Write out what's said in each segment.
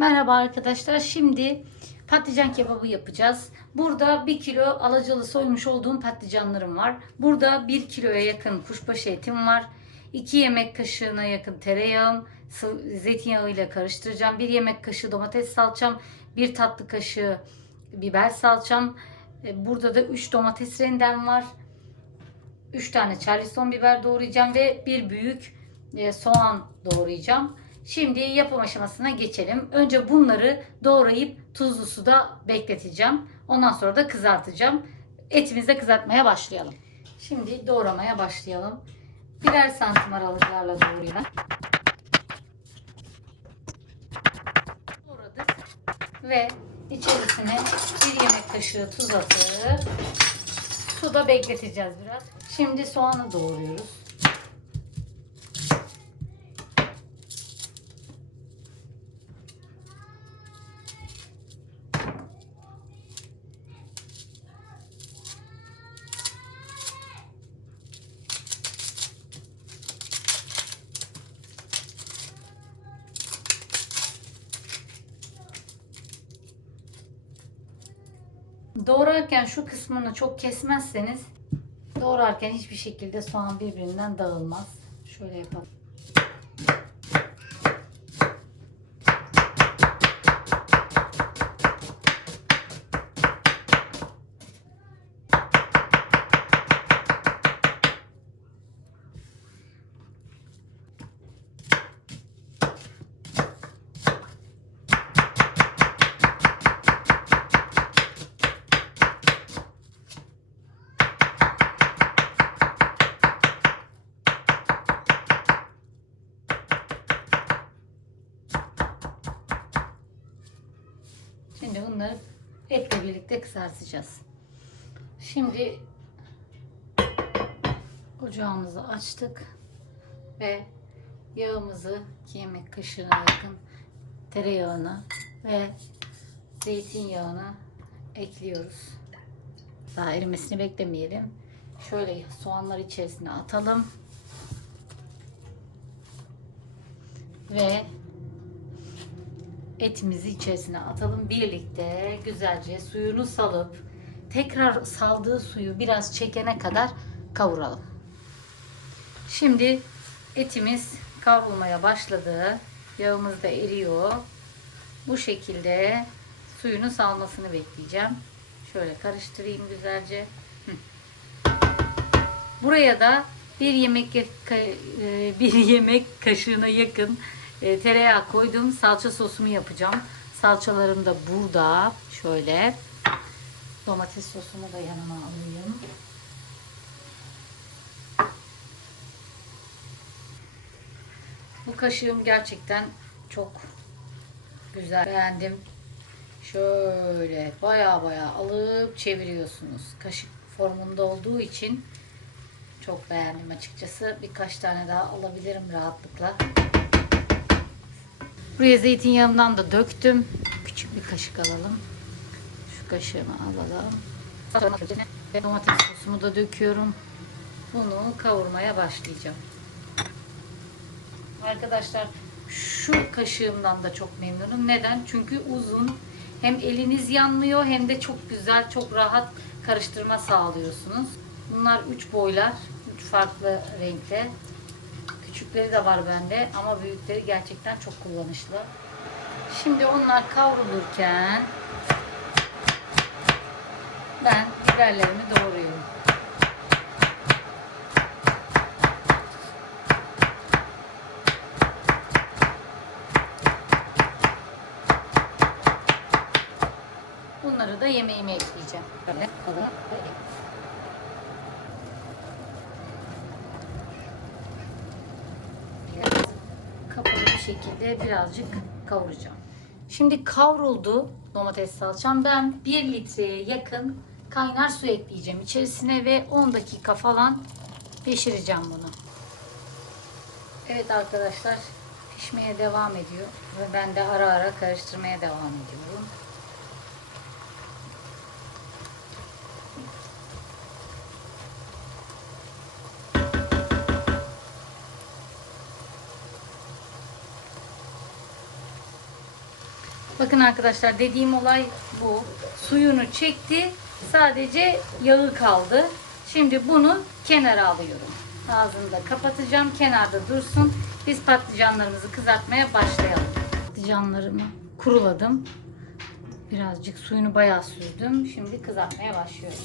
Merhaba arkadaşlar. Şimdi patlıcan kebabı yapacağız. Burada 1 kilo alacalı soymuş olduğum patlıcanlarım var. Burada 1 kiloya yakın kuşbaşı etim var. 2 yemek kaşığına yakın tereyağım, sı- zeytinyağı ile karıştıracağım. 1 yemek kaşığı domates salçam, 1 tatlı kaşığı biber salçam. E, Burada da 3 domates rendem var. 3 tane charleston biber doğrayacağım ve bir büyük e, soğan doğrayacağım. Şimdi yapım aşamasına geçelim. Önce bunları doğrayıp tuzlu suda bekleteceğim. Ondan sonra da kızartacağım. Etimizi de kızartmaya başlayalım. Şimdi doğramaya başlayalım. Birer santim aralıklarla doğrayalım. Doğradık ve içerisine bir yemek kaşığı tuz atıp suda bekleteceğiz biraz. Şimdi soğanı doğruyoruz. Doğrarken şu kısmını çok kesmezseniz doğrarken hiçbir şekilde soğan birbirinden dağılmaz. Şöyle yapalım. Şimdi bunları etle birlikte kızartacağız. Şimdi ocağımızı açtık ve yağımızı 2 yemek kaşığına yakın tereyağını ve zeytinyağını ekliyoruz. Daha erimesini beklemeyelim. Şöyle soğanları içerisine atalım. Ve etimizi içerisine atalım. Birlikte güzelce suyunu salıp tekrar saldığı suyu biraz çekene kadar kavuralım. Şimdi etimiz kavrulmaya başladı. Yağımız da eriyor. Bu şekilde suyunu salmasını bekleyeceğim. Şöyle karıştırayım güzelce. Buraya da bir yemek e, bir yemek kaşığına yakın e, tereyağı koydum. Salça sosumu yapacağım. Salçalarım da burada. Şöyle domates sosumu da yanıma alayım. Bu kaşığım gerçekten çok güzel. Beğendim. Şöyle baya baya alıp çeviriyorsunuz. Kaşık formunda olduğu için çok beğendim açıkçası. Birkaç tane daha alabilirim rahatlıkla. Buraya zeytinyağından da döktüm. Küçük bir kaşık alalım. Şu kaşığımı alalım. Domates sosumu da döküyorum. Bunu kavurmaya başlayacağım. Arkadaşlar şu kaşığımdan da çok memnunum. Neden? Çünkü uzun. Hem eliniz yanmıyor hem de çok güzel, çok rahat karıştırma sağlıyorsunuz. Bunlar üç boylar. Üç farklı renkte. Küçükleri de var bende ama büyükleri gerçekten çok kullanışlı. Şimdi onlar kavrulurken ben biberlerimi doğruyorum. Bunları da yemeğime ekleyeceğim. Böyle. kapalı bir şekilde birazcık kavuracağım. Şimdi kavruldu domates salçam. Ben 1 litreye yakın kaynar su ekleyeceğim içerisine ve 10 dakika falan pişireceğim bunu. Evet arkadaşlar pişmeye devam ediyor ve ben de ara ara karıştırmaya devam ediyorum. Bakın arkadaşlar dediğim olay bu. Suyunu çekti. Sadece yağı kaldı. Şimdi bunu kenara alıyorum. Ağzını da kapatacağım. Kenarda dursun. Biz patlıcanlarımızı kızartmaya başlayalım. Patlıcanlarımı kuruladım. Birazcık suyunu bayağı sürdüm. Şimdi kızartmaya başlıyorum.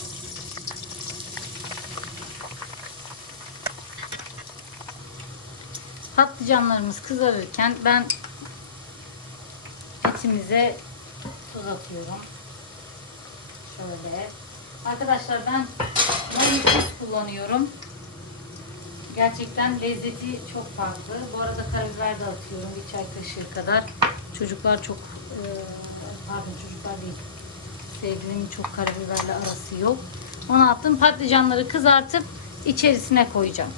Patlıcanlarımız kızarırken ben etimize tuz atıyorum. Şöyle. Arkadaşlar ben mayonez kullanıyorum. Gerçekten lezzeti çok farklı. Bu arada karabiber de atıyorum bir çay kaşığı kadar. Çocuklar çok e, pardon çocuklar değil. Sevgilimin çok karabiberle arası yok. Onu attım. Patlıcanları kızartıp içerisine koyacağım.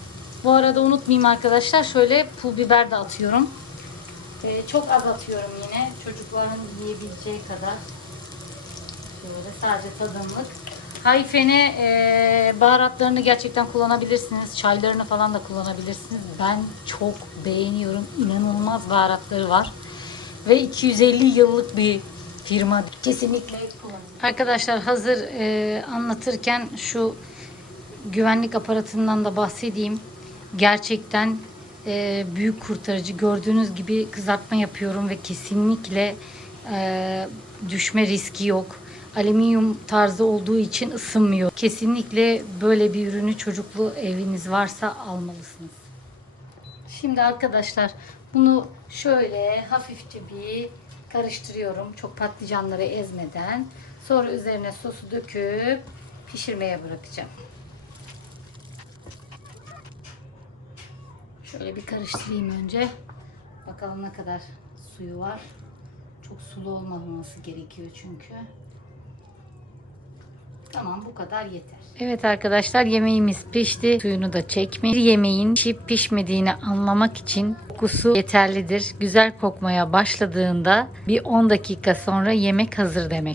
Bu arada unutmayayım arkadaşlar. Şöyle pul biber de atıyorum. E, çok az atıyorum yine. Çocukların yiyebileceği kadar. Şöyle sadece tadımlık. Hayfene e, baharatlarını gerçekten kullanabilirsiniz. Çaylarını falan da kullanabilirsiniz. Ben çok beğeniyorum. İnanılmaz baharatları var. Ve 250 yıllık bir firma. Kesinlikle kullanın. Arkadaşlar hazır e, anlatırken şu güvenlik aparatından da bahsedeyim. Gerçekten e, büyük kurtarıcı. Gördüğünüz gibi kızartma yapıyorum ve kesinlikle e, düşme riski yok. Alüminyum tarzı olduğu için ısınmıyor. Kesinlikle böyle bir ürünü çocuklu eviniz varsa almalısınız. Şimdi arkadaşlar bunu şöyle hafifçe bir karıştırıyorum. Çok patlıcanları ezmeden. Sonra üzerine sosu döküp pişirmeye bırakacağım. Şöyle bir karıştırayım önce. Bakalım ne kadar suyu var. Çok sulu olmaması gerekiyor çünkü. Tamam bu kadar yeter. Evet arkadaşlar yemeğimiz pişti. Suyunu da çekme. Bir yemeğin pişip pişmediğini anlamak için kokusu yeterlidir. Güzel kokmaya başladığında bir 10 dakika sonra yemek hazır demek.